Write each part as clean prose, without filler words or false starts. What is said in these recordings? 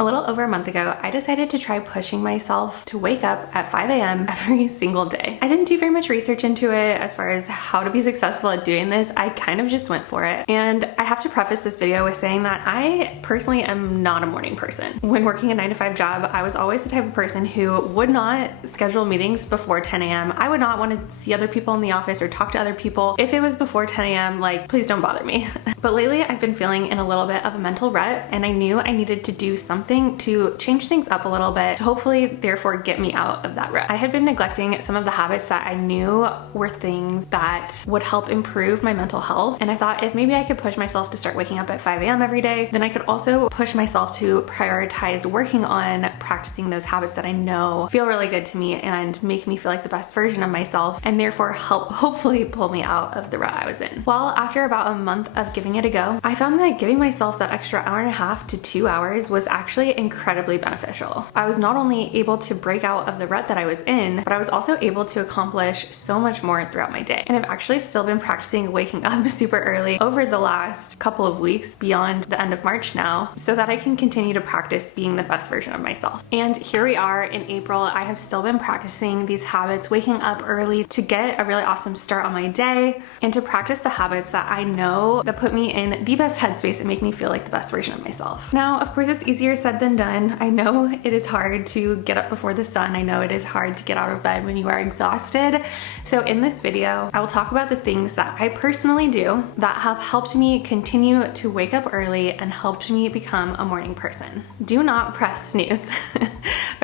A little over a month ago, I decided to try pushing myself to wake up at 5 a.m. every single day. I didn't do very much research into it as far as how to be successful at doing this. I kind of just went for it. And I have to preface this video with saying that I personally am not a morning person. When working a 9-to-5 job, I was always the type of person who would not schedule meetings before 10 a.m. I would not want to see other people in the office or talk to other people. If it was before 10 a.m., like, please don't bother me. But lately I've been feeling in a little bit of a mental rut, and I knew I needed to do something to change things up a little bit to hopefully therefore get me out of that rut. I had been neglecting some of the habits that I knew were things that would help improve my mental health, and I thought if maybe I could push myself to start waking up at 5 a.m. every day, then I could also push myself to prioritize working on practicing those habits that I know feel really good to me and make me feel like the best version of myself, and therefore help hopefully pull me out of the rut I was in. Well, after about a month of giving it a go, I found that giving myself that extra hour and a half to 2 hours was actually incredibly beneficial. I was not only able to break out of the rut that I was in, but I was also able to accomplish so much more throughout my day. And I've actually still been practicing waking up super early over the last couple of weeks beyond the end of March now, so that I can continue to practice being the best version of myself. And here we are in April. I have still been practicing these habits, waking up early to get a really awesome start on my day and to practice the habits that I know that put me in the best headspace and make me feel like the best version of myself. Now, of course, it's easier said than done. I know it is hard to get up before the sun. I know it is hard to get out of bed when you are exhausted. So in this video, I will talk about the things that I personally do that have helped me continue to wake up early and helped me become a morning person. Do not press snooze.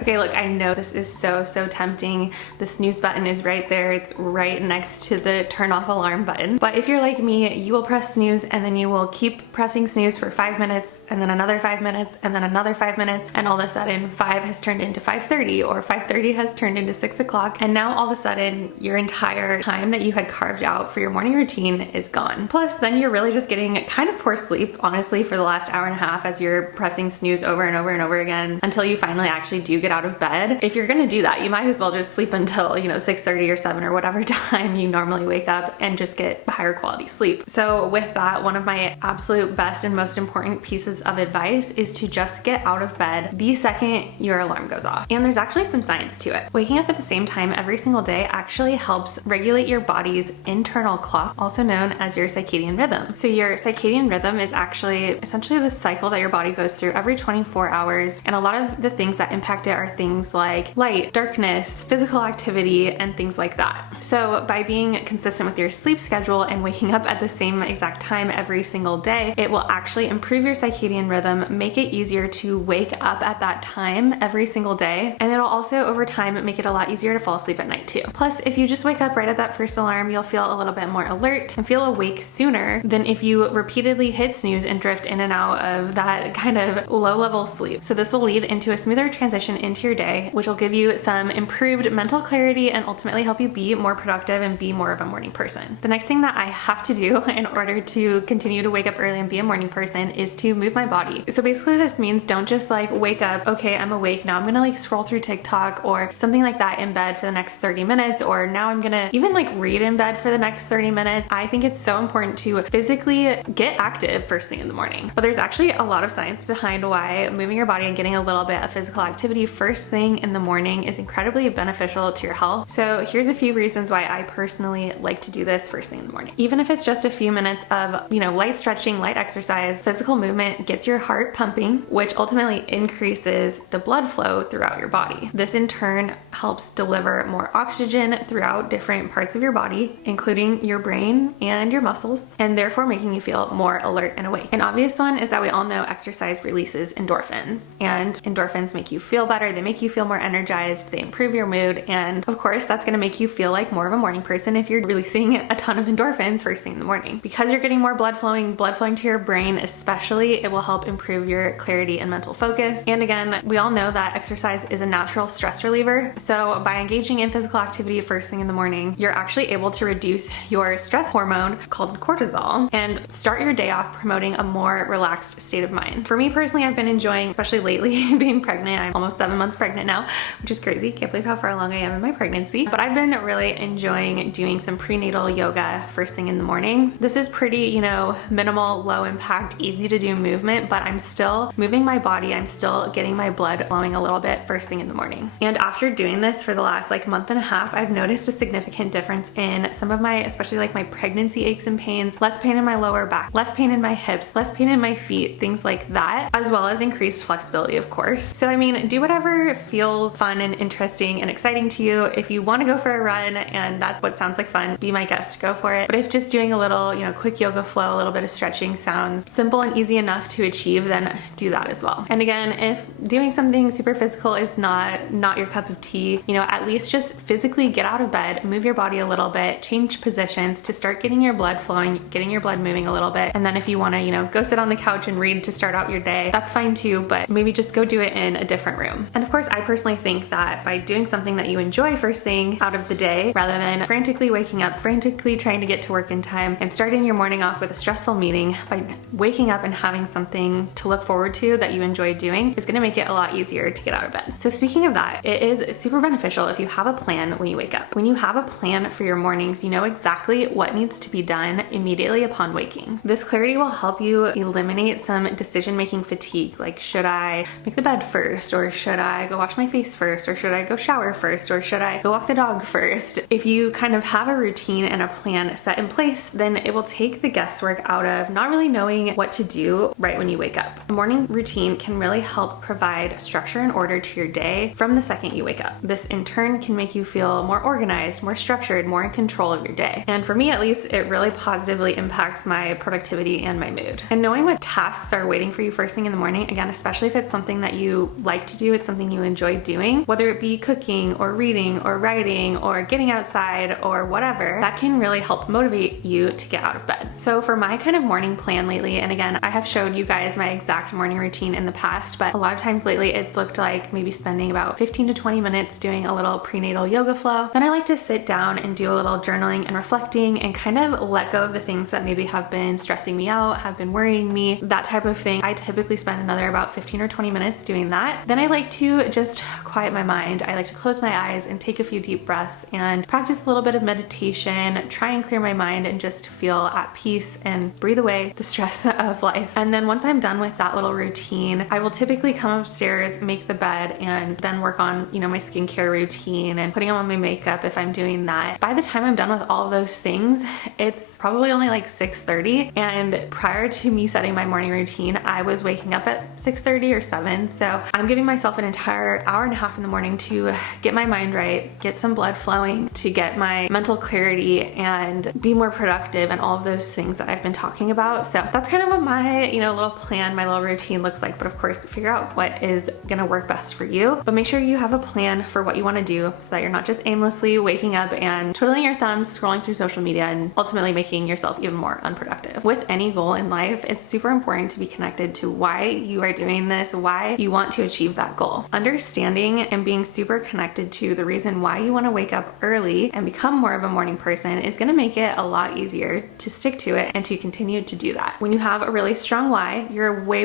Okay, look, I know this is so tempting. The snooze button is right there. It's right next to the turn off alarm button. But if you're like me, you will press snooze and then you will keep pressing snooze for 5 minutes and then another 5 minutes and then another 5 minutes, and all of a sudden 5 has turned into 5:30 or 5:30 has turned into 6 o'clock, and now all of a sudden your entire time that you had carved out for your morning routine is gone. Plus then you're really just getting kind of poor sleep, honestly, for the last hour and a half as you're pressing snooze over and over and over again until you finally actually do get out of bed. If you're gonna do that, you might as well just sleep until, 6:30 or 7 or whatever time you normally wake up and just get higher quality sleep. So with that, one of my absolute best and most important pieces of advice is to just get out of bed the second your alarm goes off. And there's actually some science to it. Waking up at the same time every single day actually helps regulate your body's internal clock, also known as your circadian rhythm. So your circadian rhythm is actually essentially the cycle that your body goes through every 24 hours. And a lot of the things that impact it are things like light, darkness, physical activity, and things like that. So by being consistent with your sleep schedule and waking up at the same exact time every single day, it will actually improve your circadian rhythm, make it easier to wake up at that time every single day, and it'll also over time make it a lot easier to fall asleep at night too. Plus, if you just wake up right at that first alarm, you'll feel a little bit more alert and feel awake sooner than if you repeatedly hit snooze and drift in and out of that kind of low-level sleep. So this will lead into a smoother transition into your day, which will give you some improved mental clarity and ultimately help you be more productive and be more of a morning person. The next thing that I have to do in order to continue to wake up early and be a morning person is to move my body. So basically this means don't just like wake up, okay, I'm awake, now I'm gonna like scroll through TikTok or something like that in bed for the next 30 minutes, or now I'm gonna even like read in bed for the next 30 minutes. I think it's so important to physically get active first thing in the morning. But there's actually a lot of science behind why moving your body and getting a little bit of physical activity first thing in the morning is incredibly beneficial to your health. So here's a few reasons why I personally like to do this first thing in the morning. Even if it's just a few minutes of, light stretching, light exercise, physical movement gets your heart pumping, which ultimately increases the blood flow throughout your body. This in turn helps deliver more oxygen throughout different parts of your body, including your brain and your muscles, and therefore making you feel more alert and awake. An obvious one is that we all know exercise releases endorphins, and endorphins make you feel better, they make you feel more energized, they improve your mood, and of course that's going to make you feel like more of a morning person if you're releasing a ton of endorphins first thing in the morning. Because you're getting more blood flowing to your brain especially, it will help improve your clarity and mental focus. And again, we all know that exercise is a natural stress reliever, so by engaging in physical activity first thing in the morning, you're actually able to reduce your stress hormone called cortisol and start your day off promoting a more relaxed state of mind. For me personally, I've been enjoying, especially lately being pregnant, I'm almost 7 11 months pregnant now, which is crazy. Can't believe how far along I am in my pregnancy. But I've been really enjoying doing some prenatal yoga first thing in the morning. This is pretty, you know, minimal, low impact, easy to do movement, but I'm still moving my body. I'm still getting my blood flowing a little bit first thing in the morning. And after doing this for the last like month and a half, I've noticed a significant difference in some of my, especially like my pregnancy aches and pains, less pain in my lower back, less pain in my hips, less pain in my feet, things like that, as well as increased flexibility, of course. So I mean, do whatever feels fun and interesting and exciting to you. If you want to go for a run and that's what sounds like fun, be my guest, go for it. But if just doing a little, you know, quick yoga flow, a little bit of stretching sounds simple and easy enough to achieve, then do that as well. And again, if doing something super physical is not your cup of tea, you know, at least just physically get out of bed, move your body a little bit, change positions to start getting your blood flowing, getting your blood moving a little bit. And then if you want to, you know, go sit on the couch and read to start out your day, that's fine too, but maybe just go do it in a different room. And of course, I personally think that by doing something that you enjoy first thing out of the day, rather than frantically waking up, frantically trying to get to work in time and starting your morning off with a stressful meeting, by waking up and having something to look forward to that you enjoy doing is going to make it a lot easier to get out of bed. So speaking of that, it is super beneficial if you have a plan when you wake up. When you have a plan for your mornings, you know exactly what needs to be done immediately upon waking. This clarity will help you eliminate some decision-making fatigue, like should I make the bed first, or should I go wash my face first, or should I go shower first, or should I go walk the dog first? If you kind of have a routine and a plan set in place, then it will take the guesswork out of not really knowing what to do right when you wake up. A morning routine can really help provide structure and order to your day from the second you wake up. This in turn can make you feel more organized, more structured, more in control of your day. And for me at least, it really positively impacts my productivity and my mood. And knowing what tasks are waiting for you first thing in the morning, again, especially if it's something that you like to do, it's something you enjoy doing, whether it be cooking or reading or writing or getting outside or whatever, that can really help motivate you to get out of bed. So for my kind of morning plan lately, and again, I have showed you guys my exact morning routine in the past, but a lot of times lately it's looked like maybe spending about 15 to 20 minutes doing a little prenatal yoga flow. Then I like to sit down and do a little journaling and reflecting and kind of let go of the things that maybe have been stressing me out, have been worrying me, that type of thing. I typically spend another about 15 or 20 minutes doing that. Then I like to just quiet my mind. I like to close my eyes and take a few deep breaths and practice a little bit of meditation, try and clear my mind and just feel at peace and breathe away the stress of life. And then once I'm done with that little routine, I will typically come upstairs, make the bed, and then work on, you know, my skincare routine and putting on my makeup if I'm doing that. By the time I'm done with all of those things, it's probably only like 6:30. And prior to me setting my morning routine, I was waking up at 6:30 or 7. So I'm giving myself an entire hour and a half in the morning to get my mind right, get some blood flowing, to get my mental clarity and be more productive and all of those things that I've been talking about. So that's kind of what my, you know, little plan, my little routine looks like. But of course, figure out what is gonna work best for you. But make sure you have a plan for what you want to do so that you're not just aimlessly waking up and twiddling your thumbs, scrolling through social media, and ultimately making yourself even more unproductive. With any goal in life, it's super important to be connected to why you are doing this, why you want to achieve that goal. Understanding and being super connected to the reason why you want to wake up early and become more of a morning person is going to make it a lot easier to stick to it and to continue to do that. When you have a really strong why, you're way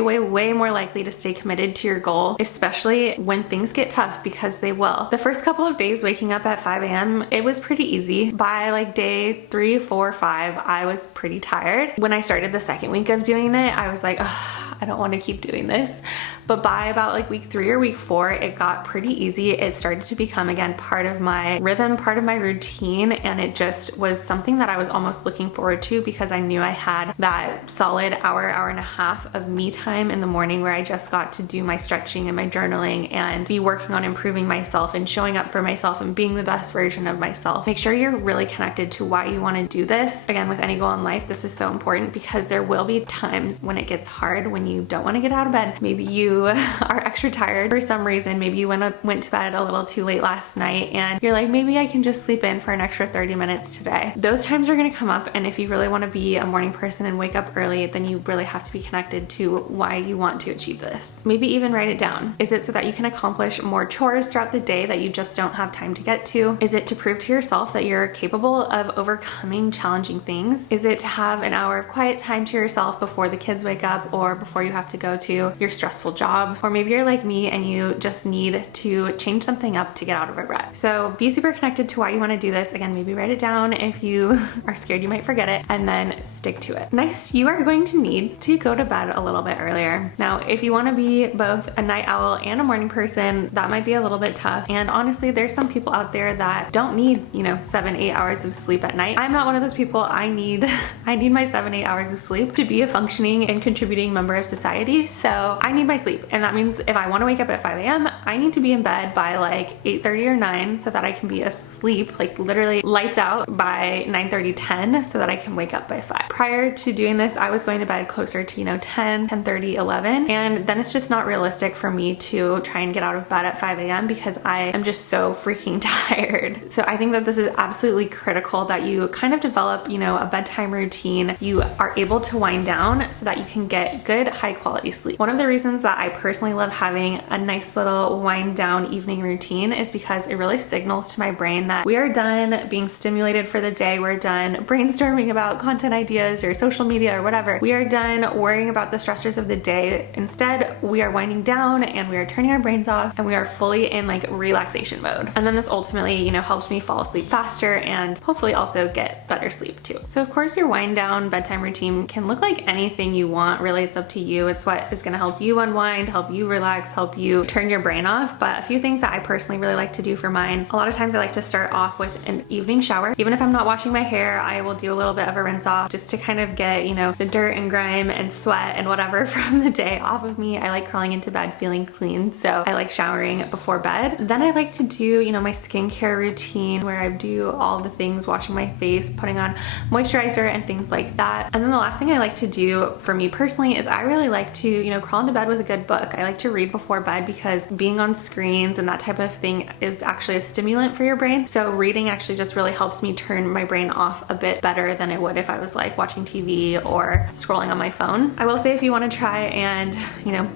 more likely to stay committed to your goal, especially when things get tough, because they will. The first couple of days waking up at 5 a.m., it was pretty easy. By like day 3, 4, 5, I was pretty tired. When I started the second week of doing it, I was like, ugh, I don't want to keep doing this. But by about like week 3 or week 4, it got pretty easy. It started to become again part of my rhythm, part of my routine, and it just was something that I was almost looking forward to because I knew I had that solid hour and a half of me time in the morning where I just got to do my stretching and my journaling and be working on improving myself and showing up for myself and being the best version of myself. Make sure you're really connected to why you want to do this. Again, with any goal in life, this is so important because there will be times when it gets hard, when you don't want to get out of bed. Maybe you are extra tired for some reason. Maybe you went to bed a little too late last night and you're like, maybe I can just sleep in for an extra 30 minutes today. Those times are going to come up, and if you really want to be a morning person and wake up early, then you really have to be connected to why you want to achieve this. Maybe even write it down. Is it so that you can accomplish more chores throughout the day that you just don't have time to get to? Is it to prove to yourself that you're capable of overcoming challenging things? Is it to have an hour of quiet time to yourself before the kids wake up or before you have to go to your stressful job? job, or maybe you're like me and you just need to change something up to get out of a rut. So be super connected to why you want to do this. Again, maybe write it down if you are scared you might forget it, and then stick to it. Next, you are going to need to go to bed a little bit earlier. Now, if you want to be both a night owl and a morning person, that might be a little bit tough. And honestly, there's some people out there that don't need, 7-8 hours of sleep at night. I'm not one of those people. I need my 7-8 hours of sleep to be a functioning and contributing member of society. So I need my sleep. And that means if I want to wake up at 5 a.m., I need to be in bed by like 8:30 or 9 so that I can be asleep, like literally lights out by 9:30, 10, so that I can wake up by 5. Prior to doing this, I was going to bed closer to, 10, 10:30, 11. And then it's just not realistic for me to try and get out of bed at 5 a.m. because I am just so freaking tired. So I think that this is absolutely critical that you kind of develop, a bedtime routine. You are able to wind down so that you can get good, high quality sleep. One of the reasons that I personally love having a nice little wind down evening routine is because it really signals to my brain that we are done being stimulated for the day. We're done brainstorming about content ideas or social media or whatever. We are done worrying about the stressors of the day. Instead, we are winding down and we are turning our brains off and we are fully in like relaxation mode. And then this ultimately, helps me fall asleep faster and hopefully also get better sleep too. So of course your wind down bedtime routine can look like anything you want. Really, it's up to you. It's what is going to help you unwind, help you relax, help you turn your brain off. But a few things that I personally really like to do for mine. A lot of times I like to start off with an evening shower. Even if I'm not washing my hair, I will do a little bit of a rinse off just to kind of get, the dirt and grime and sweat and whatever from the day off of me. I like crawling into bed feeling clean, so I like showering before bed. Then I like to do, my skincare routine where I do all the things, washing my face, putting on moisturizer and things like that. And then the last thing I like to do for me personally is I really like to, crawl into bed with a good book. I like to read before bed because being on screens and that type of thing is actually a stimulant for your brain. So reading actually just really helps me turn my brain off a bit better than it would if I was like watching TV or scrolling on my phone. I will say if you want to try and,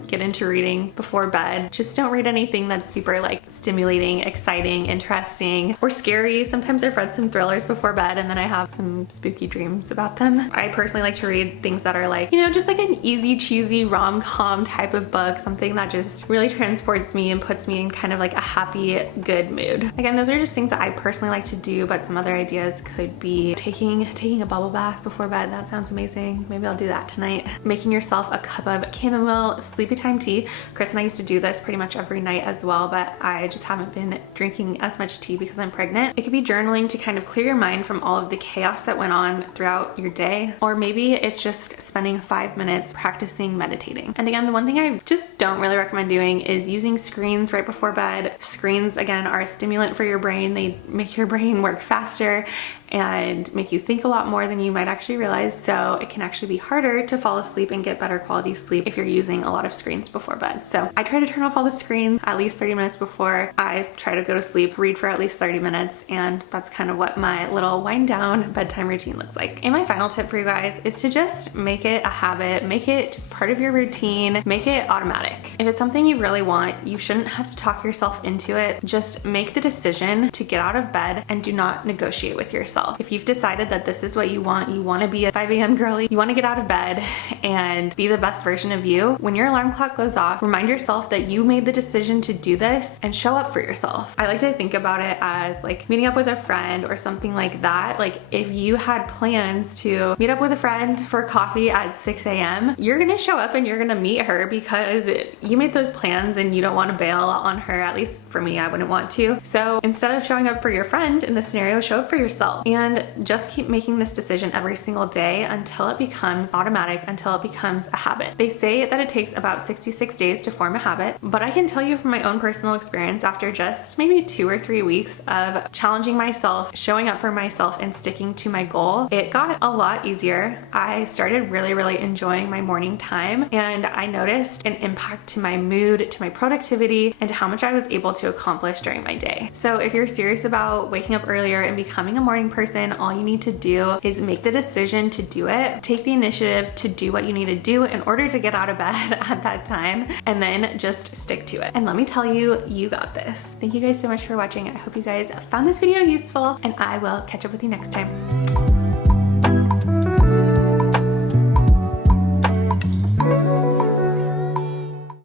get into reading before bed, just don't read anything that's super like stimulating, exciting, interesting, or scary. Sometimes I've read some thrillers before bed and then I have some spooky dreams about them. I personally like to read things that are like, just like an easy, cheesy rom-com type of book, something that just really transports me and puts me in kind of like a happy, good mood. Again, those are just things that I personally like to do, but some other ideas could be taking a bubble bath before bed. That sounds amazing. Maybe I'll do that tonight. Making yourself a cup of chamomile sleepy time tea. Chris and I used to do this pretty much every night as well, but I just haven't been drinking as much tea because I'm pregnant. It could be journaling to kind of clear your mind from all of the chaos that went on throughout your day, or maybe it's just spending 5 minutes practicing meditating. And again, the one thing I just don't really recommend doing is using screens right before bed. Screens, again, are a stimulant for your brain. They make your brain work faster and make you think a lot more than you might actually realize. So it can actually be harder to fall asleep and get better quality sleep if you're using a lot of screens before bed. So I try to turn off all the screens at least 30 minutes before I try to go to sleep, read for at least 30 minutes. And that's kind of what my little wind down bedtime routine looks like. And my final tip for you guys is to just make it a habit, make it just part of your routine, make it automatic. If it's something you really want, you shouldn't have to talk yourself into it. Just make the decision to get out of bed and do not negotiate with yourself. If you've decided that this is what you want to be a 5 a.m. girly, you want to get out of bed and be the best version of you, when your alarm clock goes off, remind yourself that you made the decision to do this and show up for yourself. I like to think about it as like meeting up with a friend or something like that. Like if you had plans to meet up with a friend for coffee at 6 a.m., you're going to show up and you're going to meet her because you made those plans and you don't want to bail on her. At least for me, I wouldn't want to. So instead of showing up for your friend in this scenario, show up for yourself. And just keep making this decision every single day until it becomes automatic, until it becomes a habit. They say that it takes about 66 days to form a habit, but I can tell you from my own personal experience, after just maybe 2 or 3 weeks of challenging myself, showing up for myself, and sticking to my goal, it got a lot easier. I started really enjoying my morning time, and I noticed an impact to my mood, to my productivity, and to how much I was able to accomplish during my day. So if you're serious about waking up earlier and becoming a morning person, all you need to do is make the decision to do it. Take the initiative to do what you need to do in order to get out of bed at that time, and then just stick to it. And let me tell you, you got this. Thank you guys so much for watching. I hope you guys found this video useful, and I will catch up with you next time.